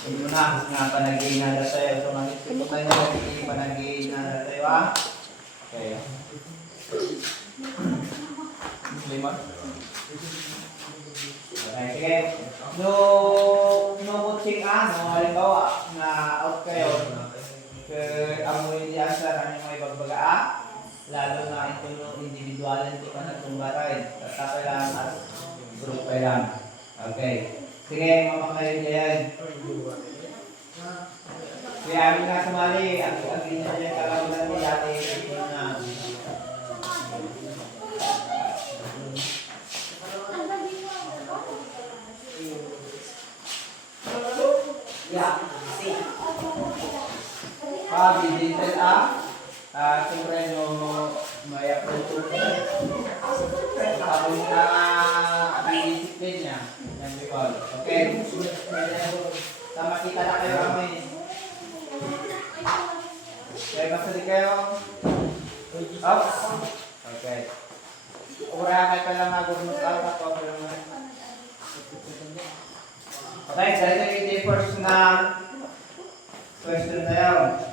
Ito na, nga panag-iinala tayo. So, makikita tayo na hindi panag-iinala tayo, ha? Okay. Lima? Okay, sige. No, no kutsing ano, halimbawa, na out kayo, kaya amoy diyan sa kanyang may bagbaga, lalo na ito no individual hindi ka na tumbaray. Basta kailangan as group kailangan. Okay. Sige, mamakayo diyan. Kaya amin nga sumali, ang ganyan niya kalamunan ni ate ito na. Ah, digital ah. Ah, siyempre no may approach. Tapos na ang Okay. Tama kita na kayo kami. Okay, basta di kayo. Up. Okay. Ura kay pa lang nagurnos out ako. Okay, dahil ito yung first na question tayo.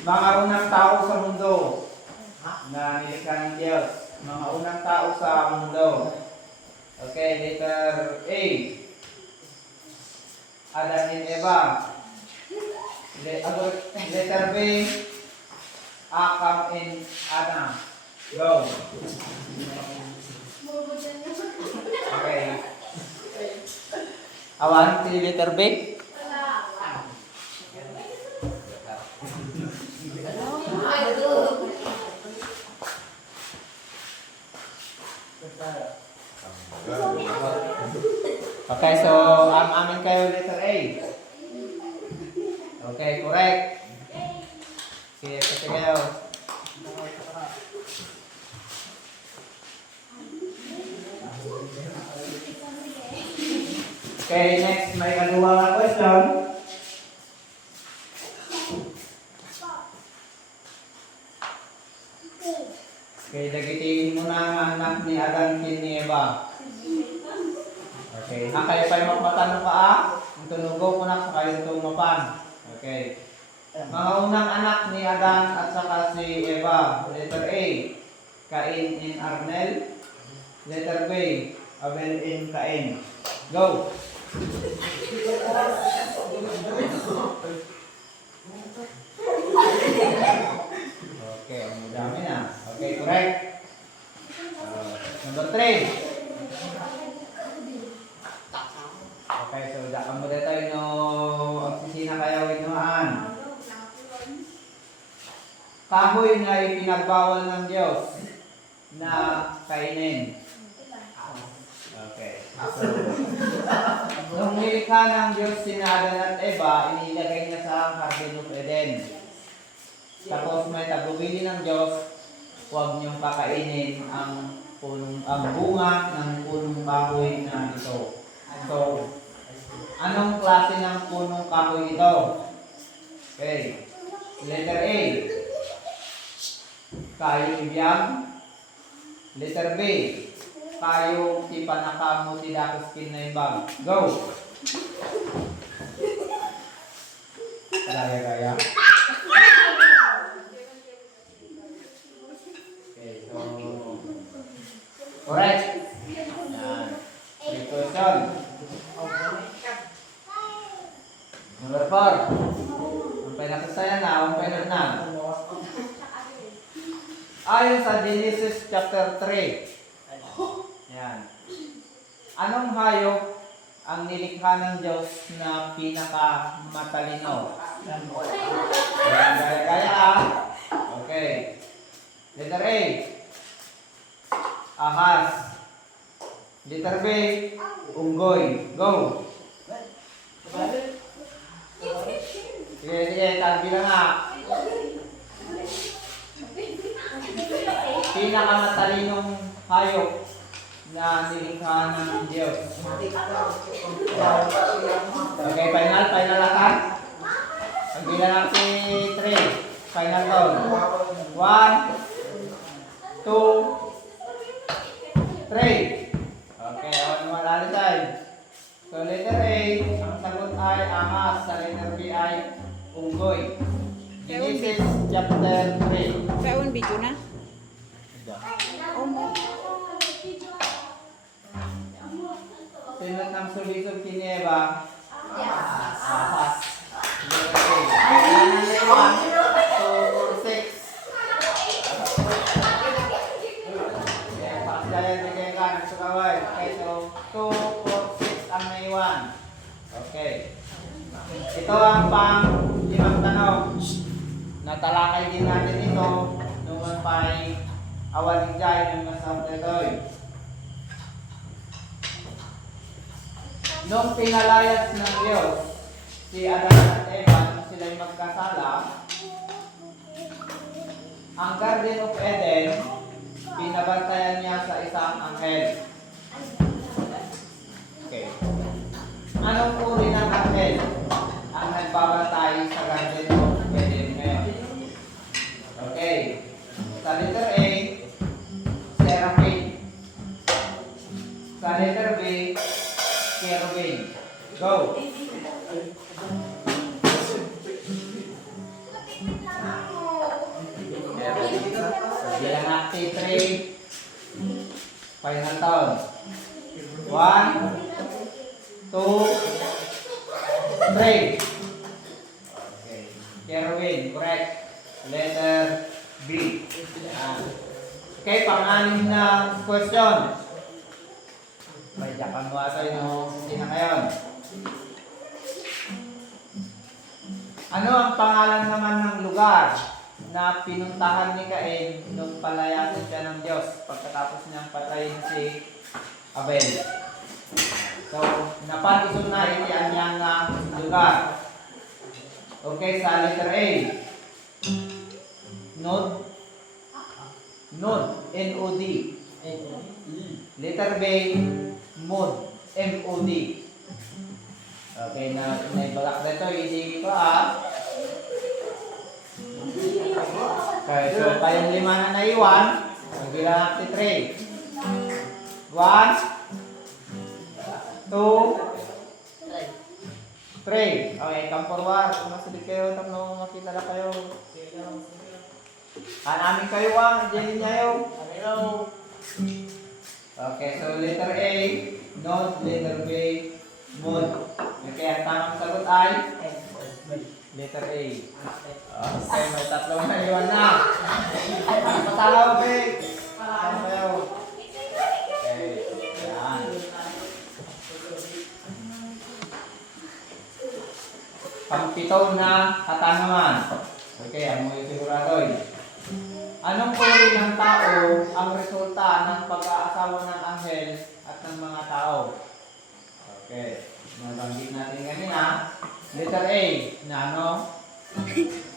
Mga unang tao sa mundo na nilikha ng Diyos. Mga unang tao sa mundo. Okay, letter A. Adan and Eva. Ag- letter B. Akam and Adam. Go. Okay. Awan, letter B. Okay, so am amin kayo letter A. Okay, correct. Sige, kasi kayo. Okay, next, may kaluwa nga question. Okay, dagitin mo na ang anak ni Adan kin ni Eva. Okay, ha kayo pa magpatanong pa ah. Ang tunugo ko na sa kayo itong mapan. Okay. Mga unang anak ni Adan at saka si Eva. Letter A, Cain and Arnel. Letter B, Abel and Cain. Go! Okay, ang dami na. Okay, correct. Uh, number 3. Okay, so daan mo dito no opisina kayo inuhan. Kahoy na ipinagbawal ng Diyos na kainin. Okay. So, nung nilikha ng Diyos si Adan at Eva, inilagay niya sa Garden of Eden. Tapos may tagubilin ng Diyos, huwag niyong kakainin ang punong ang bunga ng punong kahoy na ito. So, anong klase ng punong kahoy ito? Okay. Letter A. Kayo ibiyang. Letter B. Kayo tipanakamo ti dakos kinaibag. Go! Kaya kaya. Okay, so correct. Yan. Three question. Number four. Ang pinakasaya na, ang pinag na. Ayon sa Genesis chapter 3. Yan. Anong hayop ang nilikha ng Diyos na pinakamatalino? Yan, gaya, gaya ah. Okay. Letter A. Ahas. Letter B. Unggoy. Go. Sige, sige. Tabi na nga. Pinakamatalinong hayop na nilikha ng Diyos. Okay, final. Final attack. Ang bilang si 3. Final down. 1, two, three. Okay, awan mo lalisay. So letter A, ang sagot ay angas. Sa letter B ay unggoy. Genesis chapter six ang naiwan. Okay. Ito ang pang limang tanong. Natalakay din natin ito nung ang pa'y awaling jay ng masang tetoy. Nung pinalayas ng Diyos si Adan at Eva nung sila'y magkasala, ang Garden of Eden, binabantayan niya sa isang anghel. Cherubim. Go. Bilang natin 3. Final count. 1, 2, 3. Okay. Cherubim, correct. Letter B. Okay, pang-anim na question. May jakan mo ato yung sina ngayon. Ano ang pangalan naman ng lugar na pinuntahan ni Cain nung palayasin siya ng Diyos pagkatapos niyang patayin si Abel? So, napanisun na iti anyang nga lugar. Okay, sa letter A. Nod. Nod. N-O-D. Letter B. Mod. M-O-D. Okay, na naibalak na ito. Hindi pa ah. Okay, so kayong lima na naiwan. Magbilang natin 3. 1 2 3. Okay, come forward. Kung masalit kayo, tatlo makita na kayo. Kanamin kayo ang, diyan niya Okay, so letter A, node, letter B, mod. Okay, ang tamang sagot ay letter A. Okay, may tatlong naiwan na. Patalaw, B. Patalaw. Okay, yan. Pangpito na katanungan. Okay, ang mga sigurado. Anong uri ng tao ang resulta ng pag-aasawa ng anghel at ng mga tao? Okay, nabanggit natin kanina. Letter A, na ano?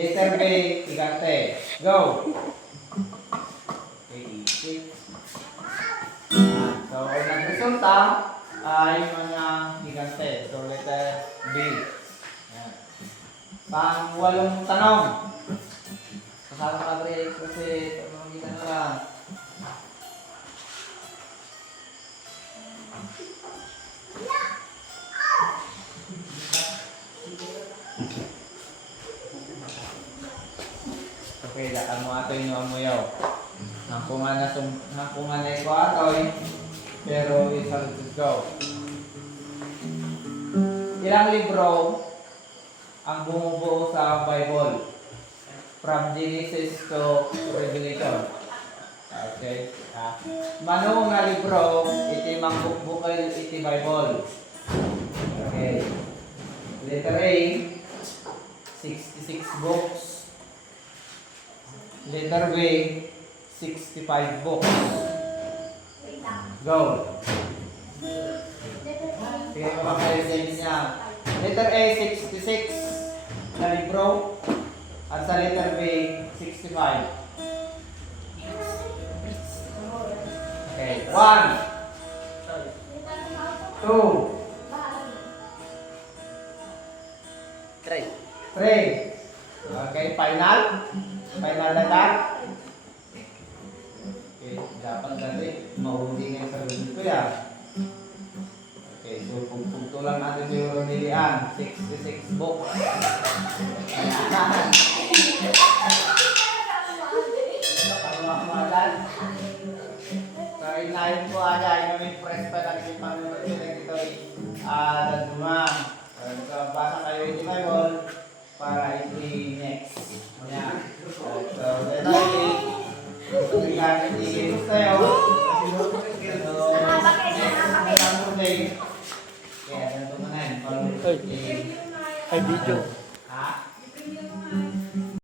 Letter B, igante. Go! Okay, easy. Ah, So, ang nagresulta ay mga igante. So, letter B. Yan. Pang walong tanong. Kasama ka break kasi pamamagitan na lang. Okay, lakan mo ato yung amuyaw. Nangkungan na sum, nangkungan na iko atoy, pero isa let's go. Ilang libro ang bumubuo sa Bible? From Genesis to Revelation. Okay. Ah. Mano nga libro, iti mangbukbukal iti Bible. Okay. Letter A, 66 books. Letter B, 65 books. Go. Sige, mapapalisin niya. Letter A, 66 na libro. At sa letter B, 65. Okay, 1, 2, 3. Okay, final. Final na that. Oo, hindi nga sa ganun ko yan. Okay, so pagpagtulan natin yung Rodilian. 66 book. Ayan. Ah, dadumang. So, basa kayo yung Bible para i next. Ayan. So, let's see. Gamit ni Jesus tayo. So, Sunday. Kaya ganito mo na yun. Ay, video.